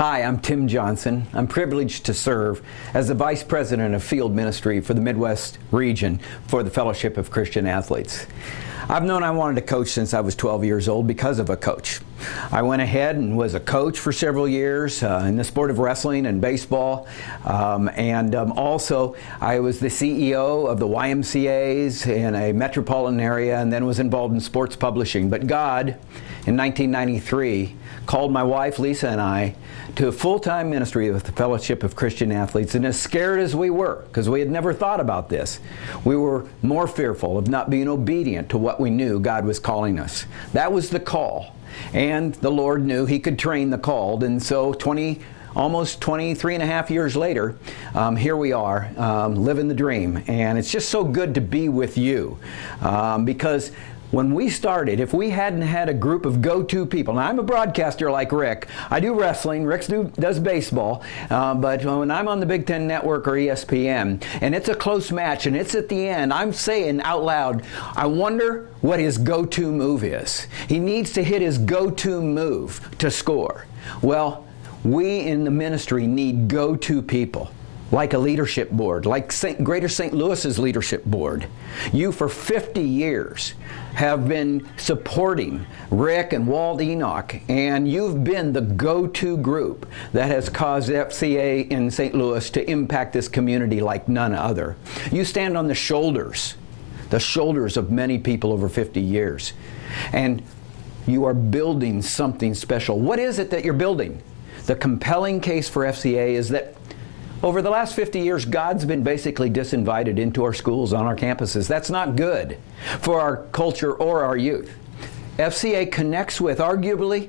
Hi, I'm Tim Johnson. I'm privileged to serve as the Vice President of Field Ministry for the Midwest region for the Fellowship of Christian Athletes. I've known I wanted to coach since I was 12 years old because of a coach. I went ahead and was a coach for several years in the sport of wrestling and baseball. Also, I was the CEO of the YMCAs in a metropolitan area and then was involved in sports publishing. But God, in 1993, called my wife Lisa and I to a full-time ministry with the Fellowship of Christian Athletes. And as scared as we were, because we had never thought about this, we were more fearful of not being obedient to what we knew God was calling us. That was the call. And the Lord knew He could train the called. And so almost 23 and a half years later, here we are, living the dream. And it's just so good to be with you because when we started, if we hadn't had a group of go-to people, now I'm a broadcaster like Rick. I do wrestling, Rick does baseball, but when I'm on the Big Ten Network or ESPN, and it's a close match, and it's at the end, I'm saying out loud, I wonder what his go-to move is. He needs to hit his go-to move to score. Well, we in the ministry need go-to people, like a leadership board, like Greater St. Louis's leadership board. You, for 50 years, have been supporting Rick and Walt Enoch, and you've been the go-to group that has caused FCA in St. Louis to impact this community like none other. You stand on the shoulders of many people over 50 years, and you are building something special. What is it that you're building? The compelling case for FCA is that over the last 50 years, God's been basically disinvited into our schools, on our campuses. That's not good for our culture or our youth. FCA connects with arguably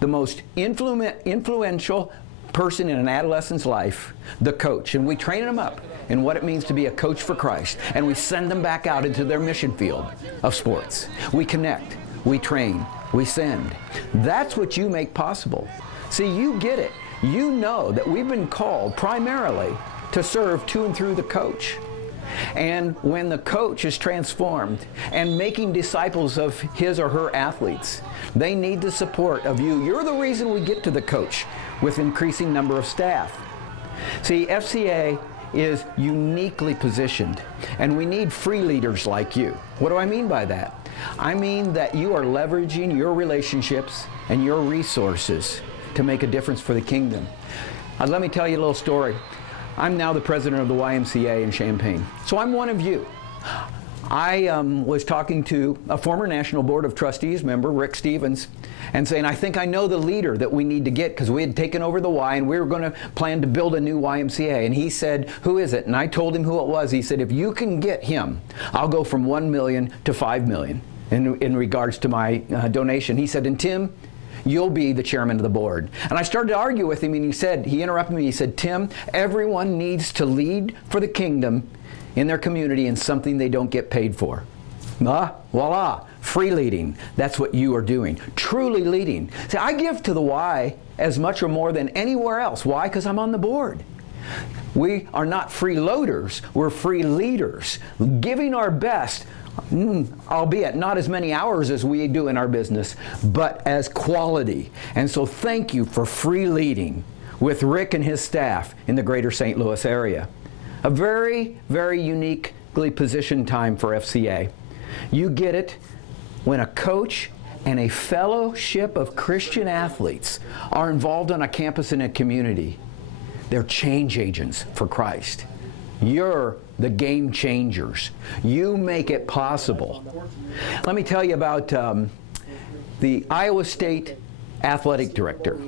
the most influential person in an adolescent's life, the coach. And we train them up in what it means to be a coach for Christ. And we send them back out into their mission field of sports. We connect, we train, we send. That's what you make possible. See, you get it. You know that we've been called primarily to serve to and through the coach. And when the coach is transformed and making disciples of his or her athletes, they need the support of you. You're the reason we get to the coach with increasing number of staff. See, FCA is uniquely positioned, and we need free leaders like you. What do I mean by that? I mean that you are leveraging your relationships and your resources to make a difference for the kingdom. Let me tell you a little story. I'm now the president of the YMCA in Champaign, so I'm one of you. I was talking to a former National Board of Trustees member, Rick Stevens, and saying, I think I know the leader that we need to get, because we had taken over the Y and we were going to plan to build a new YMCA. And he said, who is it? And I told him who it was. He said, if you can get him, I'll go from 1 million to 5 million in regards to my donation. He said, and Tim, you'll be the chairman of the board. And I started to argue with him, and he interrupted me. He said, Tim, everyone needs to lead for the kingdom in their community in something they don't get paid for. Voila, free leading. That's what you are doing, truly leading. See, I give to the Y as much or more than anywhere else. Why? Because I'm on the board. We are not freeloaders, we're free leaders, giving our best, albeit not as many hours as we do in our business, but as quality. And so thank you for free leading with Rick and his staff in the Greater St. Louis area. A very, very uniquely positioned time for FCA. You get it when a coach and a fellowship of Christian athletes are involved on a campus in a community. They're change agents for Christ. You're the game changers. You make it possible. Let me tell you about the Iowa State athletic director.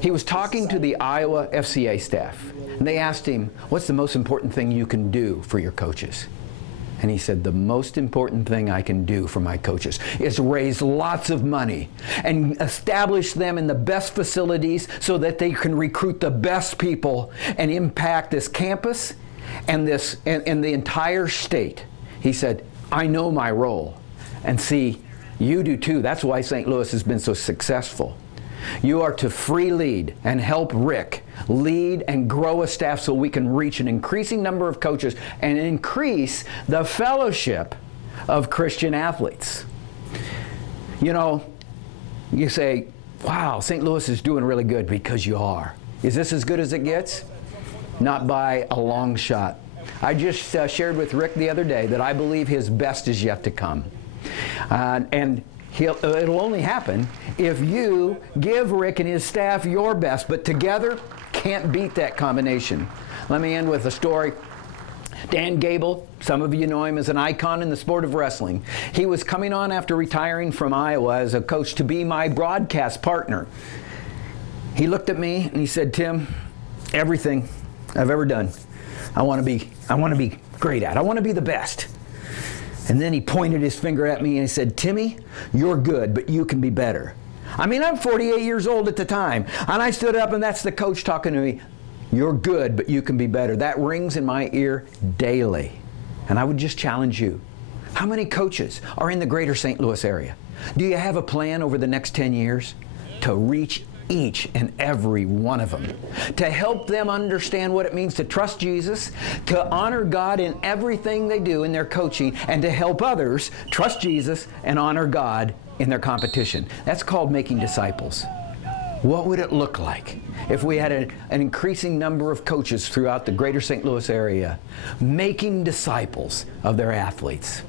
He was talking to the Iowa FCA staff, and they asked him, what's the most important thing you can do for your coaches? And he said, the most important thing I can do for my coaches is raise lots of money and establish them in the best facilities so that they can recruit the best people and impact this campus and the entire state. He said, I know my role. And see, you do too. That's why St. Louis has been so successful. You are to free lead and help Rick lead and grow a staff so we can reach an increasing number of coaches and increase the fellowship of Christian athletes. You know, you say, wow, St. Louis is doing really good, because you are. Is this as good as it gets? Not by a long shot. I just shared with Rick the other day that I believe his best is yet to come. And it'll only happen if you give Rick and his staff your best, but together can't beat that combination. Let me end with a story. Dan Gable, some of you know him as an icon in the sport of wrestling. He was coming on after retiring from Iowa as a coach to be my broadcast partner. He looked at me and he said, "Tim, everything I've ever done, I want to be great at. I want to be the best." And then he pointed his finger at me and he said, "Timmy, you're good, but you can be better." I mean, I'm 48 years old at the time. And I stood up, and that's the coach talking to me. "You're good, but you can be better." That rings in my ear daily. And I would just challenge you. How many coaches are in the greater St. Louis area? Do you have a plan over the next 10 years to reach each and every one of them, to help them understand what it means to trust Jesus, to honor God in everything they do in their coaching, and to help others trust Jesus and honor God in their competition? That's called making disciples. What would it look like if we had an increasing number of coaches throughout the greater St. Louis area making disciples of their athletes?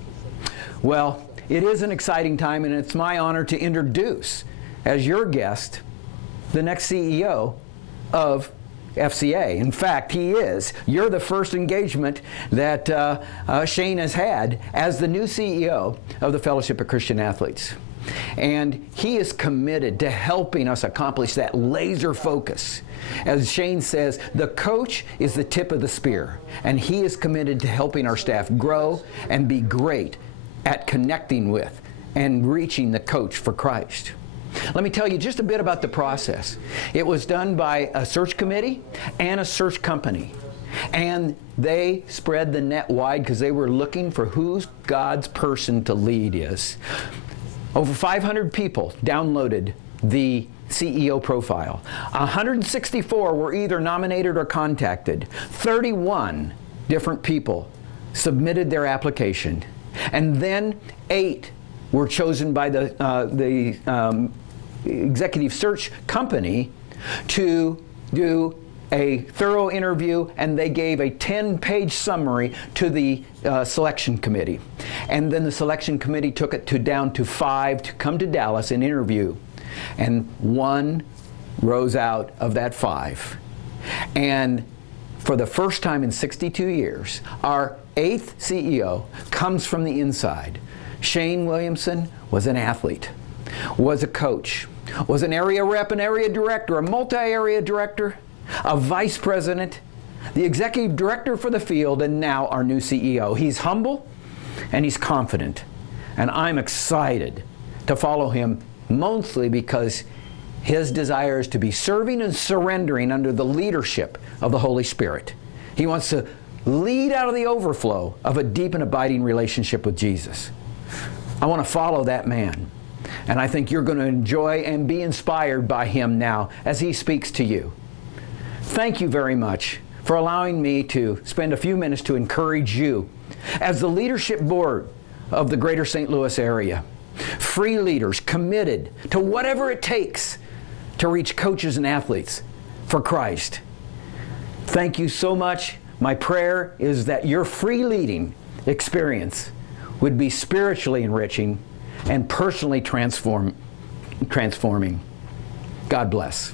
Well, it is an exciting time, and it's my honor to introduce, as your guest, the next CEO of FCA. In fact, he is. You're the first engagement that Shane has had as the new CEO of the Fellowship of Christian Athletes. And he is committed to helping us accomplish that laser focus. As Shane says, the coach is the tip of the spear, and he is committed to helping our staff grow and be great at connecting with and reaching the coach for Christ. Let me tell you just a bit about the process. It was done by a search committee and a search company. And they spread the net wide because they were looking for who's God's person to lead is. Over 500 people downloaded the CEO profile. 164 were either nominated or contacted. 31 different people submitted their application. And then 8 were chosen by the executive search company to do a thorough interview, and they gave a 10-page summary to the selection committee. And then the selection committee took it down to 5 to come to Dallas and interview. And 1 rose out of that 5. And for the first time in 62 years, our 8th CEO comes from the inside. Shane Williamson was an athlete, was a coach, was an area rep, an area director, a multi-area director, a vice president, the executive director for the field, and now our new CEO. He's humble and he's confident. And I'm excited to follow him, mostly because his desire is to be serving and surrendering under the leadership of the Holy Spirit. He wants to lead out of the overflow of a deep and abiding relationship with Jesus. I want to follow that man. And I think you're going to enjoy and be inspired by him now as he speaks to you. Thank you very much for allowing me to spend a few minutes to encourage you as the leadership board of the greater St. Louis area. Free leaders committed to whatever it takes to reach coaches and athletes for Christ. Thank you so much. My prayer is that your free leading experience would be spiritually enriching and personally transforming. God bless.